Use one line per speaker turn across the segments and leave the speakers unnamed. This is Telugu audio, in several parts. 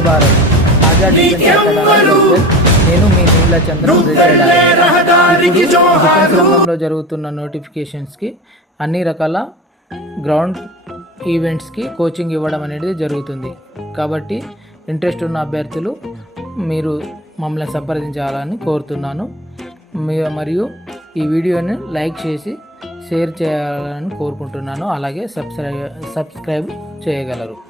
జై ఆజాద్ నేను మీ నీళ్ళ చంద్రంలో జరుగుతున్న నోటిఫికేషన్స్కి అన్ని రకాల గ్రౌండ్ ఈవెంట్స్కి కోచింగ్ ఇవ్వడం అనేది జరుగుతుంది. కాబట్టి ఇంట్రెస్ట్ ఉన్న అభ్యర్థులు మీరు మమ్మల్ని సంప్రదించాలని కోరుతున్నాను. మరియు ఈ వీడియోని లైక్ చేసి షేర్ చేయాలని కోరుకుంటున్నాను. అలాగే సబ్స్క్రైబ్ సబ్స్క్రైబ్ చేయగలరు.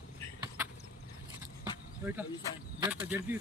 జడ్జి